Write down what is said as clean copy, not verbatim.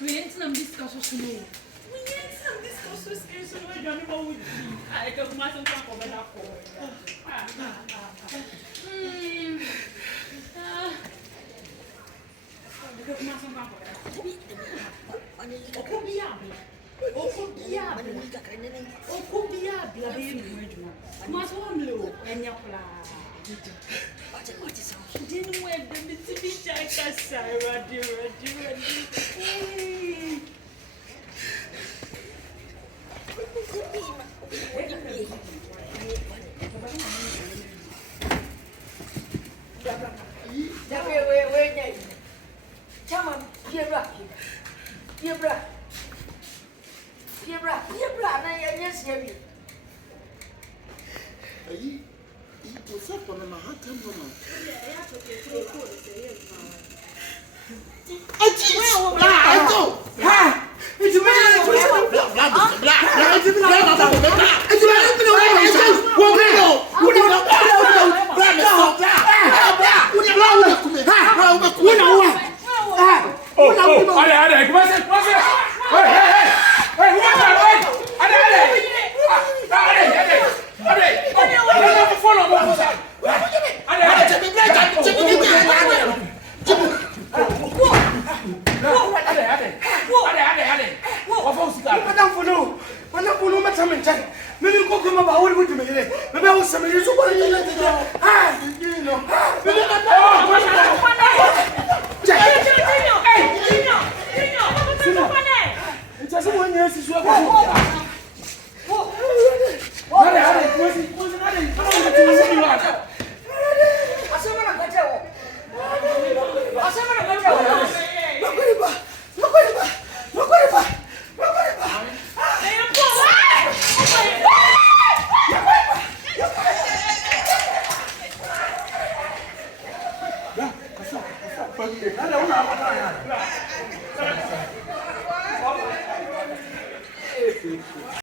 We ain't some discussion. We ain't some discussion. We don't know what we do. I don't want to talk about that. What's up on my hot temper?